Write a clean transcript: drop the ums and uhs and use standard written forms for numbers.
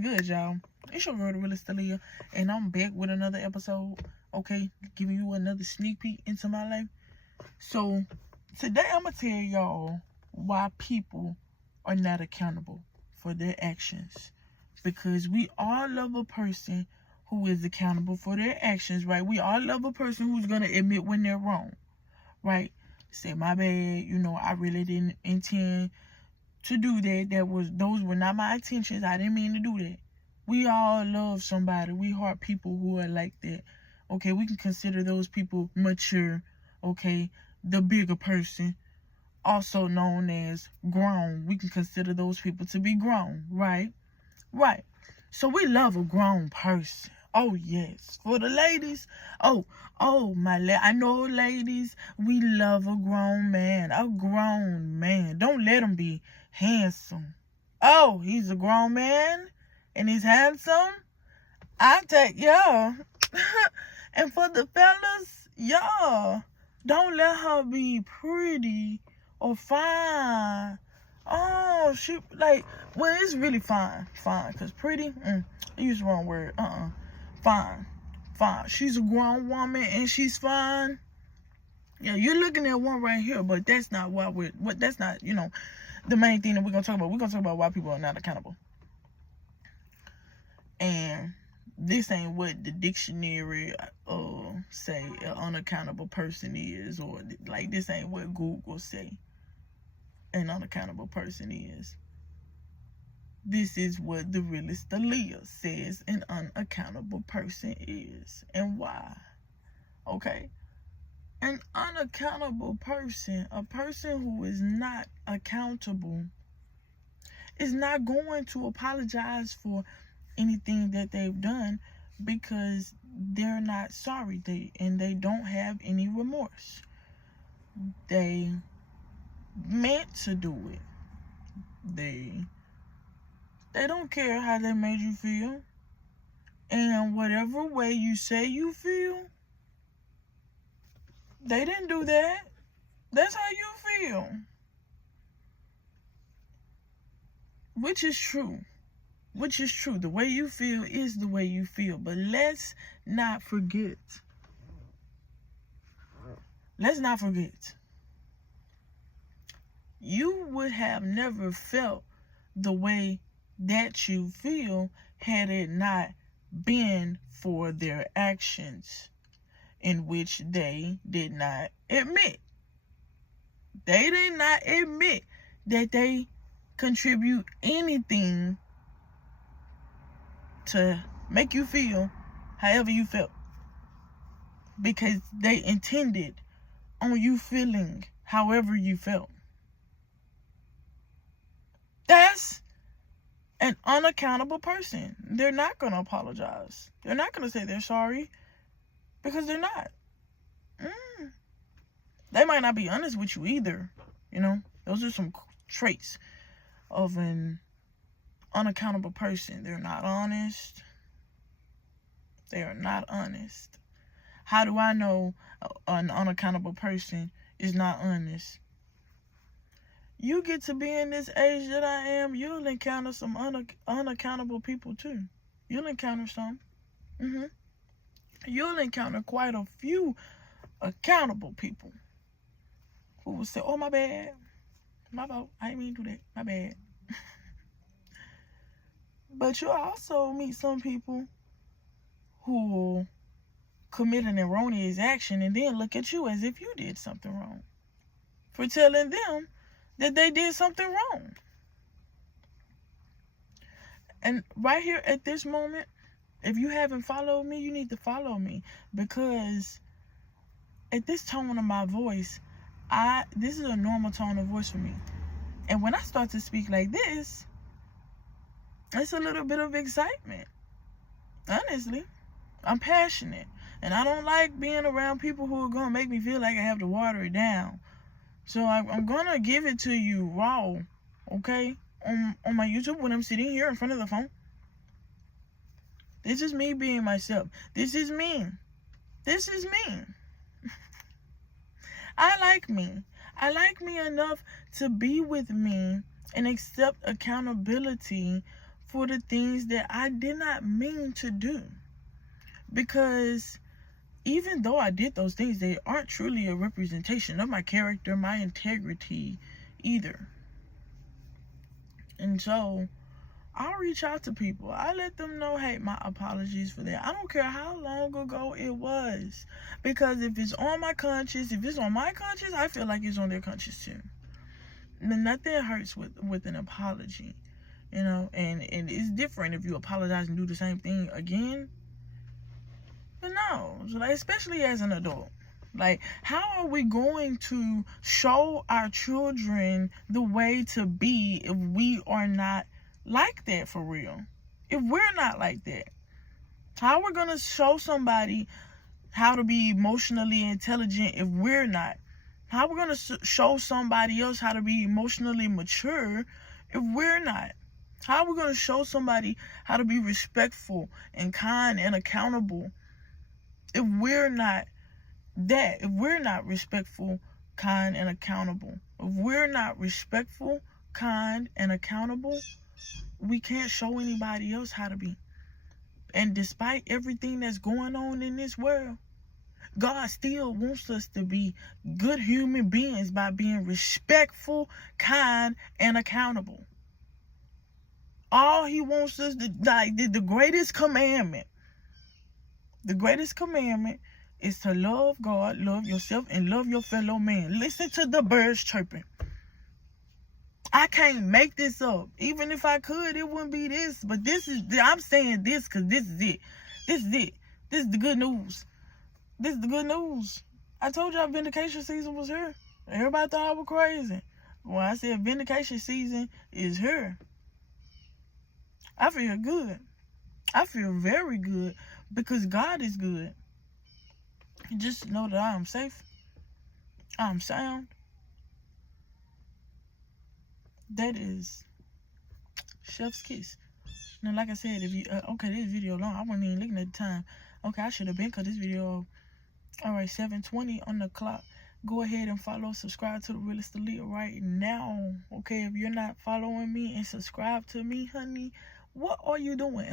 Good, y'all. It's your girl, TheRealistAliyah, and I'm back with another episode. Okay, giving you another sneak peek into my life. So today I'm gonna tell y'all why people are not accountable for their actions, because we all love a person who is accountable for their actions, right? We all love a person who's gonna admit when they're wrong, right? Say, my bad, I really didn't intend to do that. Those were not my intentions. I didn't mean to do that. We all love somebody. We heart people who are like that. Okay, we can consider those people mature. Okay, the bigger person, also known as grown. We can consider those people to be grown, right? Right. So we love a grown person. Oh yes. For the ladies, I know, ladies, we love a grown man. A grown man. Don't let him be handsome. Oh, he's a grown man and he's handsome. I take y'all. And for the fellas, y'all, don't let her be pretty or fine. Oh, it's really fine, because pretty, I used the wrong word, fine, she's a grown woman, and she's fine. Yeah, you're looking at one right here, but that's not that's not, the main thing that we're going to talk about. We're going to talk about why people are not accountable. And this ain't what the dictionary say an unaccountable person is, or like this ain't what Google say an unaccountable person is. This is what TheRealistAliyah says an unaccountable person is, and why. Okay? An unaccountable person, a person who is not accountable, is not going to apologize for anything that they've done, because they're not sorry, and they don't have any remorse. They meant to do it. They don't care how they made you feel. And whatever way you say you feel, they didn't do that. That's how you feel. Which is true. The way you feel is the way you feel. But let's not forget. You would have never felt the way that you feel had it not been for their actions, in which they did not admit. They did not admit that they contribute anything to make you feel however you felt, because they intended on you feeling however you felt. That's an unaccountable person. They're not going to apologize. They're not going to say they're sorry, because they're not. They might not be honest with you either. Those are some traits of an unaccountable person. They're not honest. They are not honest. How do I know an unaccountable person is not honest? You get to be in this age that I am, you'll encounter some unaccountable people too. You'll encounter some. You'll encounter quite a few accountable people who will say, oh, my bad. My fault. I didn't mean to do that. My bad. But you'll also meet some people who will commit an erroneous action and then look at you as if you did something wrong for telling them that they did something wrong. And right here at this moment, if you haven't followed me, you need to follow me, because at this tone of my voice, this is a normal tone of voice for me. And when I start to speak like this, it's a little bit of excitement. Honestly, I'm passionate, and I don't like being around people who are going to make me feel like I have to water it down. So I'm going to give it to you raw, okay, on my YouTube when I'm sitting here in front of the phone. This is me being myself. This is me. I like me. I like me enough to be with me and accept accountability for the things that I did not mean to do. Because even though I did those things, they aren't truly a representation of my character, my integrity either. And so I'll reach out to people. I let them know, hey, my apologies for that. I don't care how long ago it was. Because if it's on my conscience, I feel like it's on their conscience too. And nothing hurts with an apology. You know, and it's different if you apologize and do the same thing again. But no, like, especially as an adult. Like, how are we going to show our children the way to be if we are not like that for real? If we're not like that, how are we going to show somebody how to be emotionally intelligent if we're not? How are we going to show somebody else how to be emotionally mature if we're not? How are we going to show somebody how to be respectful and kind and accountable if we're not that? If we're not respectful, kind, and accountable. If we're not respectful, kind, and accountable, we can't show anybody else how to be. And despite everything that's going on in this world, God still wants us to be good human beings by being respectful, kind, and accountable. All he wants us to, like, the greatest commandment is to love God, love yourself, and love your fellow man. Listen to the birds chirping. I can't make this up. Even if I could, it wouldn't be this. But I'm saying this because this is it. This is the good news. This is the good news. I told y'all vindication season was here. Everybody thought I was crazy. When I said vindication season is here, I feel good. I feel very good because God is good. Just know that I am safe. I'm sound. That is chef's kiss. Now, like I said, if you okay, this video long. I wasn't even looking at the time. Okay, I should have been cut this video. All right, 7:20 on the clock. Go ahead and follow, subscribe to TheRealistAliyah right now. Okay, if you're not following me and subscribe to me, honey, what are you doing?